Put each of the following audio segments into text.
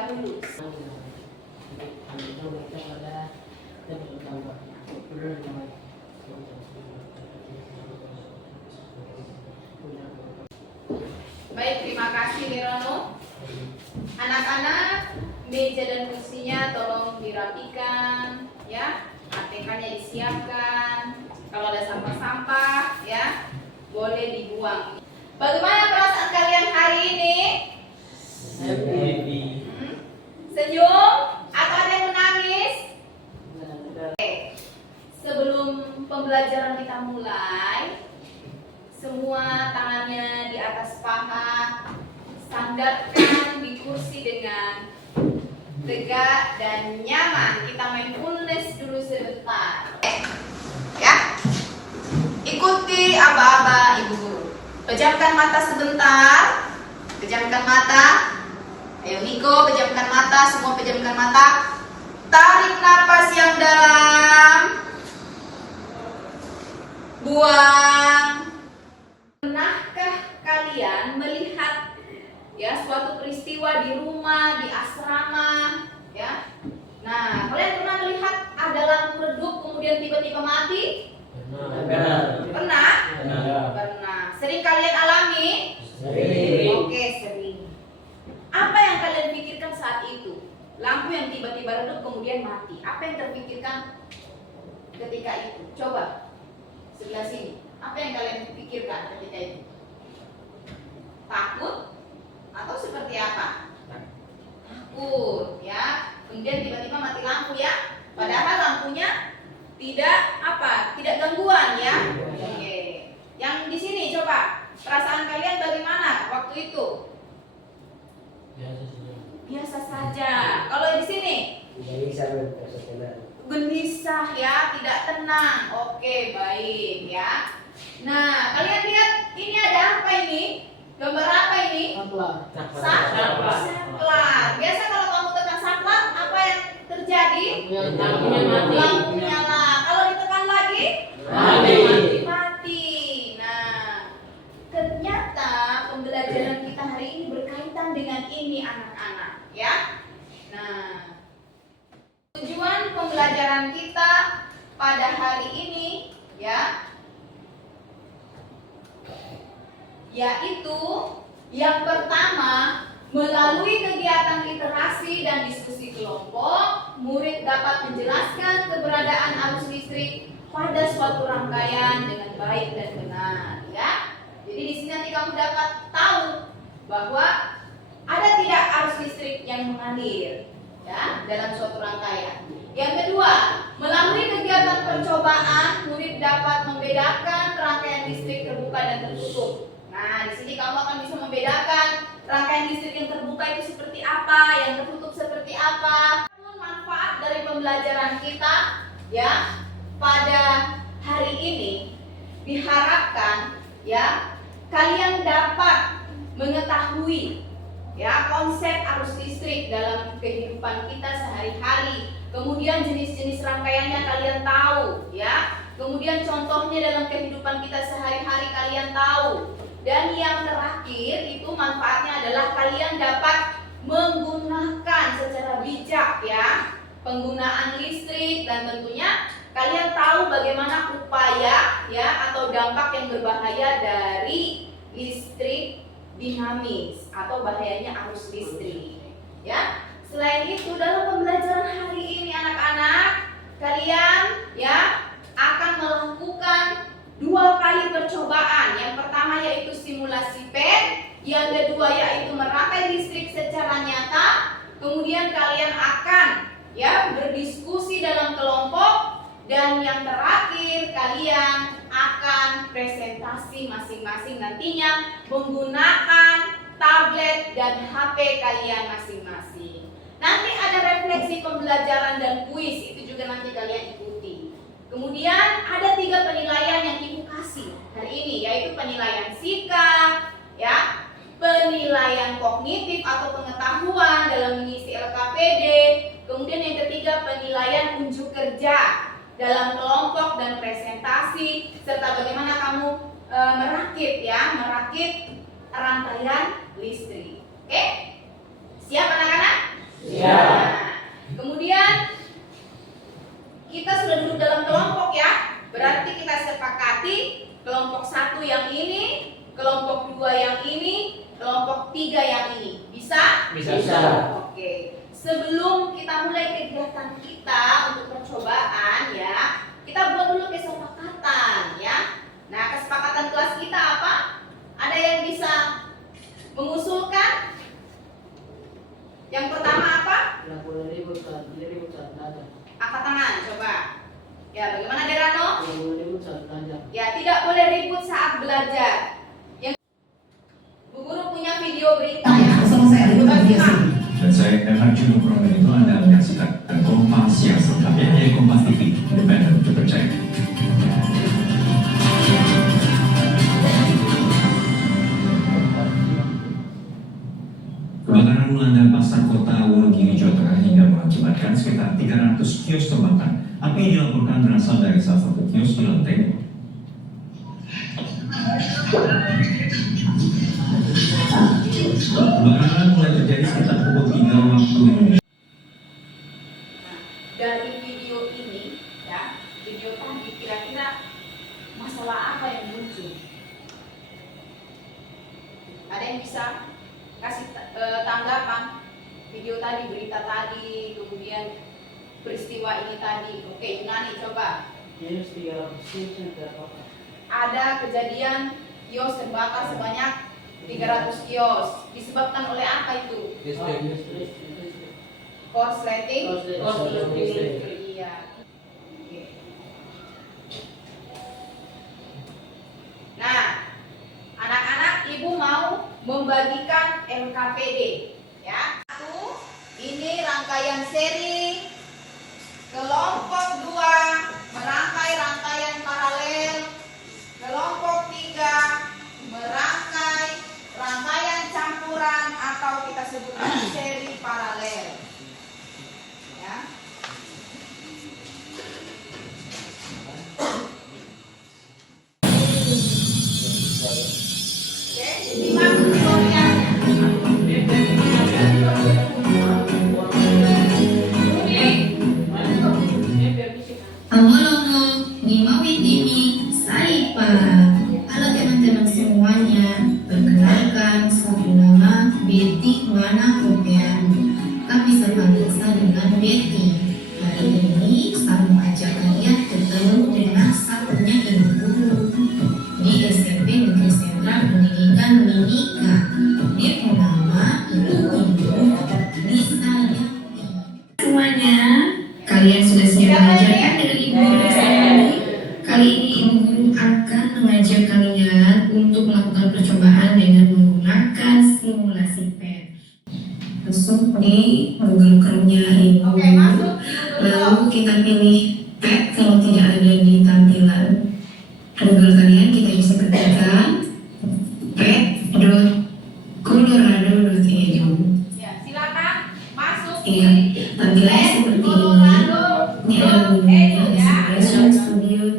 dahulu. Baik, terima kasih Nirono. Anak-anak, meja dan kursinya tolong dirapikan, ya. ATK-nya disiapkan. Kalau ada sampah-sampah, ya, boleh dibuang. Bagaimana perasaan kalian hari ini? Happy. Senyum? Atau ada yang menangis? Oke. Sebelum pembelajaran kita mulai, semua tangannya di atas paha, sandarkan di kursi dengan tegak dan nyaman. Kita mindfulness dulu sebentar. Ya, ikuti aba-aba ibu guru. Pejamkan mata sebentar. Pejamkan mata. Ayo Niko, pejamkan mata. Semua pejamkan mata. Tarik napas yang dalam. Buang. Pernahkah kalian melihat ya suatu peristiwa di rumah, di asrama, ya? Nah, kalian pernah melihat ada lampu redup kemudian tiba-tiba mati? Benar. Pernah? Benar. Pernah. Sering kalian alami? Sering. Oke, sering. Apa yang kalian pikirkan saat itu? Lampu yang tiba-tiba redup kemudian mati. Apa yang terpikirkan ketika itu? Coba sebelah sini. Apa yang kalian pikirkan ketika itu? Takut? Atau seperti apa? Takut, ya. Kemudian tiba-tiba mati lampu, ya. Padahal lampunya tidak apa? Tidak gangguan, ya. Oke. Yang di sini coba perasaan kalian bagaimana waktu itu? Biasa saja. Kalau di sini? Gelisah, ya, tidak tenang. Oke, baik, ya. Nah, kalian lihat ini ada apa ini? Gambar apa ini? Saklar. Biasa kalau kamu tekan saklar, apa yang terjadi? Lampu nyala. Kalau ditekan lagi? Mati. Nah, ternyata pembelajaran kita hari ini berkaitan dengan ini anak-anak, ya. Nah, tujuan pembelajaran kita pada hari ini, ya, yaitu yang pertama, melalui kegiatan literasi dan diskusi kelompok, murid dapat menjelaskan keberadaan arus listrik pada suatu rangkaian dengan baik dan benar, ya. Jadi di sini nanti kamu dapat tahu bahwa ada tidak arus listrik yang mengalir, ya, dalam suatu rangkaian. Yang kedua, melalui kegiatan percobaan, murid dapat membedakan rangkaian listrik terbuka dan tertutup. Nah, di sini kamu akan bisa membedakan rangkaian listrik yang terbuka itu seperti apa, yang tertutup seperti apa. Manfaat dari pembelajaran kita, ya, pada hari ini diharapkan, ya, kalian dapat mengetahui, ya, konsep arus listrik dalam kehidupan kita sehari-hari. Kemudian jenis-jenis rangkaiannya kalian tahu, ya. Kemudian contohnya dalam kehidupan kita sehari-hari kalian tahu. Dan yang terakhir itu manfaatnya adalah kalian dapat menggunakan secara bijak, ya, penggunaan listrik, dan tentunya kalian tahu bagaimana upaya, ya, atau dampak yang berbahaya dari listrik dinamis atau bahayanya arus listrik, ya. Selain itu dalam pembelajaran hari ini anak-anak, kalian, ya, akan melakukan 2 kali percobaan. Yang pertama yaitu simulasi PET, yang kedua yaitu merangkai listrik secara nyata. Kemudian kalian akan, ya, berdiskusi dalam kelompok, dan yang terakhir kalian akan presentasi masing-masing nantinya menggunakan tablet dan HP kalian masing-masing. Nanti ada refleksi pembelajaran dan kuis, itu juga nanti kalian ikuti. Kemudian ada 3 penilaian yang ibu kasih hari ini, yaitu penilaian sikap, ya, penilaian kognitif atau pengetahuan dalam mengisi LKPD, kemudian yang ketiga penilaian unjuk kerja dalam kelompok dan presentasi, serta bagaimana kamu merakit rangkaian listrik. Oke? Siap anak-anak? Ya. Kemudian kita sudah duduk dalam kelompok ya. Berarti kita sepakati kelompok 1 yang ini, kelompok 2 yang ini, kelompok 3 yang ini. Bisa? Bisa. Oke. Sebelum kita mulai kegiatan kita untuk percobaan ya, kita buat dulu kesepakatan ya. Nah, kesepakatan kelas kita apa? Ada yang bisa mengusulkan? Yang pertama apa? Tidak boleh ribut saat belajar. Angkat tangan, coba. Ya, bagaimana Derano? Tidak boleh ribut saat belajar. Ya, tidak boleh ribut saat belajar. Yang Bu Guru punya video berita ya. Selesai. Coba simak. Dan saya Evan Juno Promen itu Anda menyaksikan Kompas yang selengkapnya dari Kompas TV, independen terpercaya. Kebakaran melanda pasar kota Wonogiri, Jawa Tengah hingga mengakibatkan sekitar 300 kios terbakar. Api dilaporkan berasal dari salah satu kios di lantai 2. Kebakaran mulai terjadi sekitar pukul 3 waktu Indonesia. Dari video ini ya, video tadi kira-kira masalah apa yang muncul? Ada yang bisa kasih tanggapan? Video tadi, berita tadi, kemudian peristiwa ini tadi. Oke, Yunani coba. Minus 300 kios yang terbakar. Ada kejadian kios terbakar sebanyak 300 kios. Disebabkan oleh apa itu? Listrik. Korsleting? Korsleting. Iya. Oke. Nah, anak-anak, ibu mau membagikan LKPD, ya. Satu, ini rangkaian seri. Kelompok 2 merangkai rangkaian paralel. Kelompok 3 merangkai rangkaian campuran atau kita sebutkan seri paralel. Ya. Oke, simak tutorialnya. Halo, Mimawi TV, Saipa. Halo teman-teman semuanya. Perkenalkan, saya nama Betty Wana Kopian. Kami sepanggil dengan Betty. Hari ini saya mau ajak kalian ketemu dengan satunya ibu guru di SMP Negeri Sentral Pendidikan Minika. Dia bernama Ibu Lisa Yanti. Semuanya, kalian sudah siap belajar kan dengan ibu guru ini? Kali ini ibu guru akan mengajak kalian untuk melakukan percobaan dengan menggunakan simulasi PET. Masuk di Google Chrome-nya ibu Oke, guru. masuk. Lalu kita pilih PET kalau tidak ada di tampilan Google kalian, kita bisa ketikkan pet.colorado.edu. Ya, silakan masuk Iya, tampilannya seperti ini. Ini ada bumbunya, ada Visual Studio.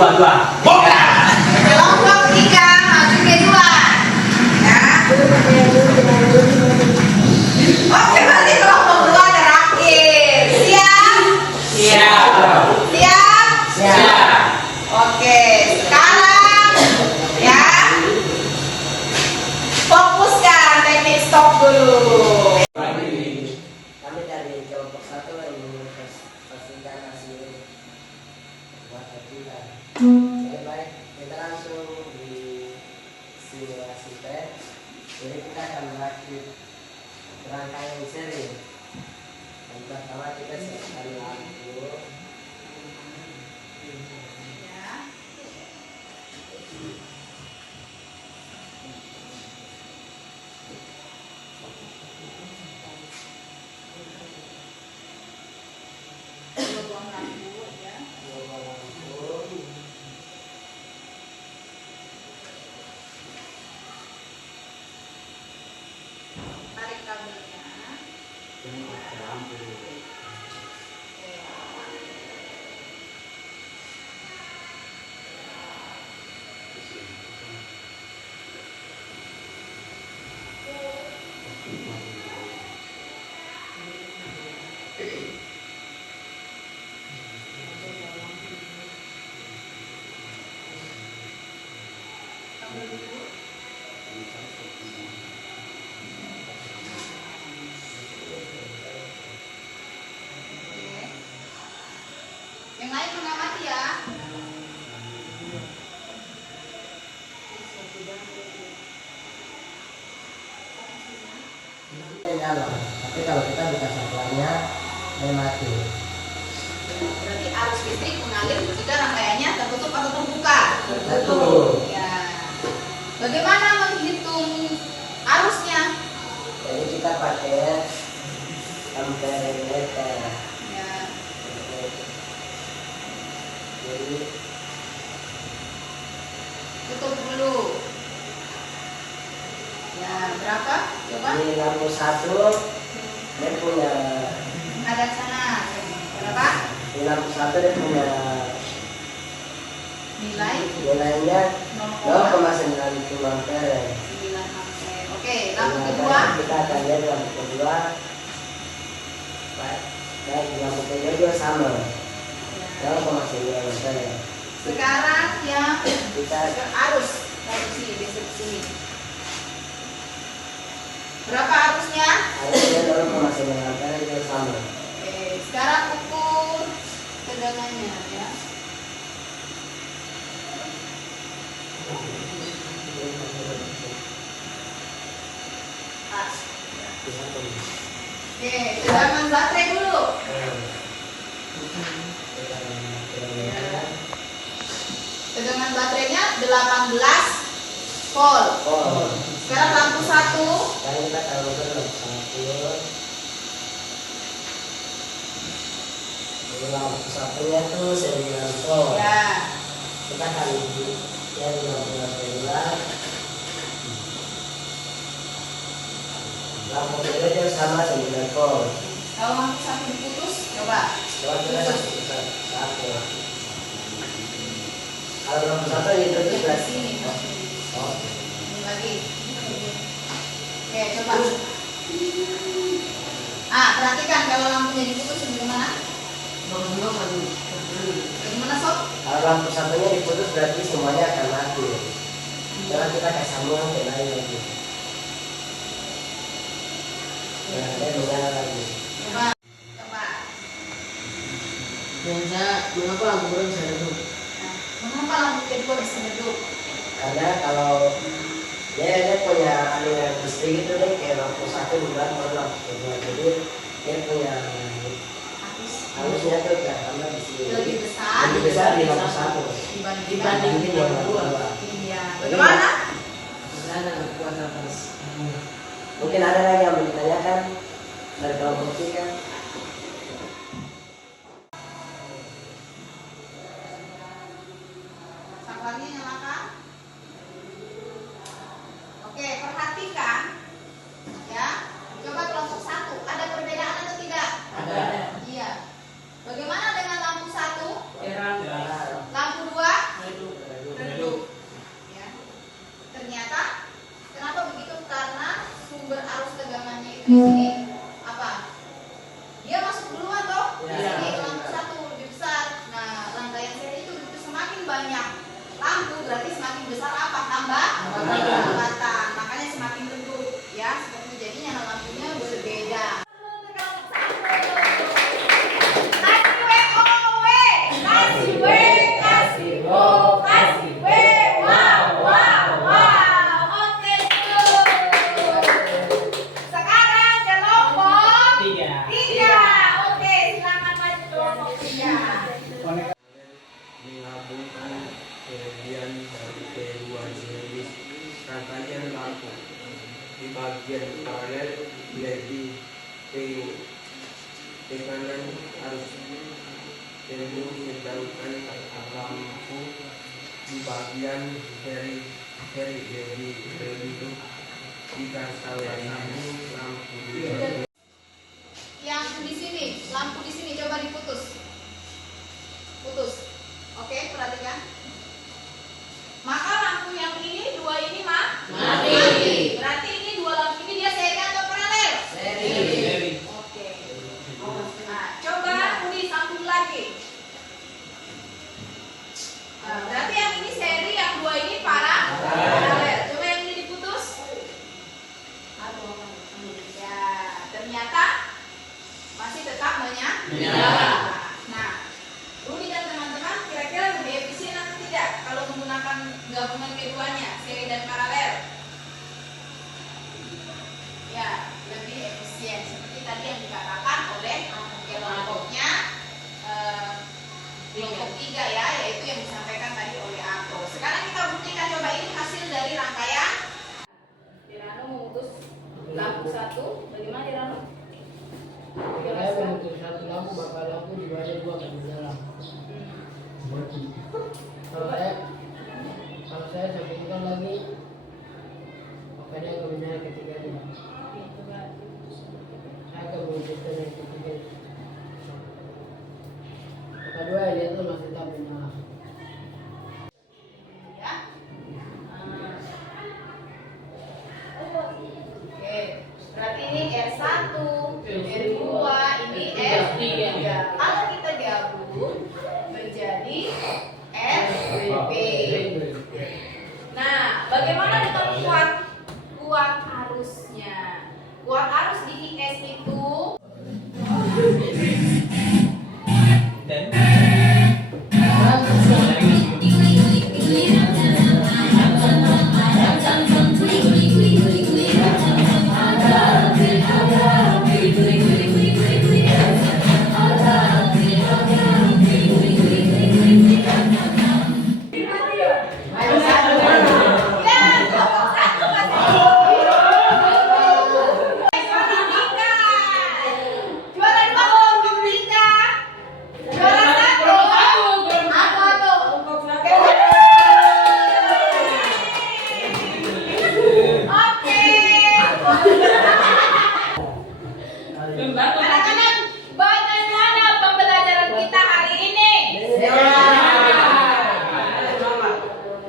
dua. Boga. Kelompok 3 maju ke 2. Ya. Oke, berarti kelompok 2 terakhir. Siap? Siap. Siap? Siap. Oke, sekarang ya fokuskan teknik stop dulu. Kami dari kelompok 1 ingin pastikan hasil buat kita. Jadi baik, kita langsung di simulasi tes. Jadi kita akan merakit rangkaian seri. Yang pertama kita siapkan lampu. Ya. Dua buah lampu ya. Dua lampu. Tarik kabelnya. Ini lampu. Oke. Kabel dulu. Oke. Yang lain mengamati ya. Ini nyala, tapi kalau kita buka saklarnya, dia mati. Berarti arus listrik mengalir jika rangkaiannya tertutup atau terbuka. Betul. Ya. Bagaimana menghitung arusnya? Jadi kita pakai amperemeter. Ya. Jadi Tutup dulu. Ya, berapa? Coba. di lampu 1 dia punya Ada sana. Berapa? di lampu 1 dia punya Nilai nilainya 0,9 0,95 ampere. ampere. Oke, lampu Nah, kedua. kita akan lihat lampu kedua. Baik, di lampu kedua juga sama Ya. 0,9 ampere. Sekarang yang Kita ke arus dari sini, geser ke sini. Berapa arusnya? harusnya 0,9 ampere juga sama. Oke, sekarang ukur tegangannya ya. Pas. Oke, tegangan baterai dulu. Tegangan baterainya 18 volt. Oh, Sekarang lampu 1. sekarang kita taruh ke lampu 1. Jadi lampu satunya tuh 9 volt. Ya. Kita akan lihat di lampu kedua. Lampu kedua juga sama 9 volt. Kalau lampu 1 diputus, coba. Coba kita kasih ke satu. Kalau lampu satu itu Ya, di berarti sini. oh, Ini lagi. Oke, coba. Ah, perhatikan kalau lampunya diputus bagaimana? Bagaimana sob? kalau lampu satunya diputus berarti semuanya akan mati. Coba kita kasih sambungan ke lain lagi. Nah, dia menyala lagi. Coba. Coba. Biasa, mengapa lampu kedua bisa redup? Nah, mengapa lampu kedua bisa redup? Karena kalau dia punya aliran listrik itu deh kayak lampu satu bulan baru lampu kedua, jadi dia punya arusnya tuh karena di sini Lebih besar. lebih besar di lampu satu Dibanding di lampu dua. Iya. Bagaimana? Mungkin ada lagi yang mau ditanyakan dari kelompok tiga. Saklarnya nyalakan. Oke, perhatikan ya. Coba kelompok 1, ada perbedaan atau tidak? Ada. Iya. Bagaimana dengan lampu 1? Terang. Lampu 2? di sini apa? Dia masuk duluan toh. Di Ya. sini lampu satu lebih besar. Nah, rangkaian seri itu semakin banyak lampu berarti semakin besar apa? Tambatan. Makanya semakin redup ya. Seperti jadinya lampunya berbeda. Kasih WOW, kasih W, kasih O, kasih W. Wow. Oke, good. Sekarang kelompok tiga. Oke, silakan maju kelompok tiga. Menggabungkan kelebihan dari kedua jenis rangkaian lampu di bagian paralel lebih tekanan arus penuh, sedangkan lampu di bagian seri lebih redup jika salah satu lampu di bagian Yang di sini, lampu di sini coba diputus. Putus. Oke, perhatikan. Maka lampu yang ini dua ini mati. Berarti ini dua lampu ini dia seri atau paralel? Seri. Oke. Nah, coba disambung lagi. Nah, berarti yang ini seri, yang dua ini paralel. Coba yang ini diputus. Ya, ternyata masih tetap menyala. Nah, Rudi dan teman-teman kira-kira lebih efisien atau tidak kalau menggunakan gabungan keduanya, seri dan paralel? Ya, lebih efisien seperti tadi yang dikatakan oleh kelompoknya kelompok 3 ya, yaitu yang disampaikan tadi oleh Ako. Sekarang kita buktikan, coba ini hasil dari rangkaian. Dirano memutus lampu satu, bagaimana Dirano? Saya menutup satu lampu, maka lampu di bawah dua akan menyala. Kalau saya sambungkan lagi, maka dia akan menyala ketiganya. Saya akan mewujudkan yang ketiga. Maka dua lihat itu masih tetap menyala. Ya. Oke, berarti ini R1, R2, ini R3. Kalau kita gabung menjadi RP. Nah, bagaimana dengan kuat arusnya? Kuat arus di IS itu anak-anak, bagaimana pembelajaran kita hari ini?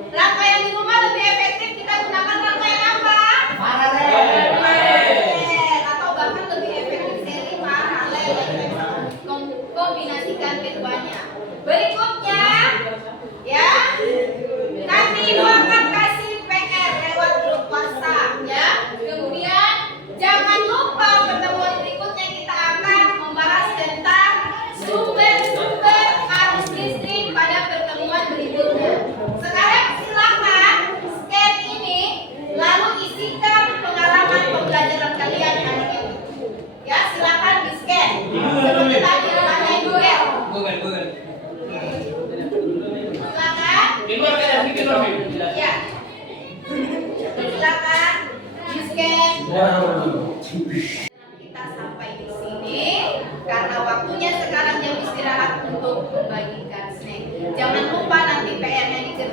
Rangkaian di rumah lebih efektif kita gunakan rangkaian apa? Paralel. Atau bahkan lebih efektif seri paralel. Kombinasikan keduanya. Berikutnya, ya, nanti Ibu akan kasih PR lewat grup WhatsApp, ya. Kemudian jangan lupa pertemuan berikutnya kita akan membahas tentang sumber-sumber arus listrik pada pertemuan berikutnya. Sekarang silakan scan ini lalu isikan pengalaman pembelajaran kalian hari ini. Ya, silakan di scan. Seperti tadi tanya Google. Silakan. Ya. Silakan di scan. Kita sampai di sini karena waktunya sekarang jam istirahat untuk membagikan snack. Jangan lupa nanti PR-nya dikerjakan.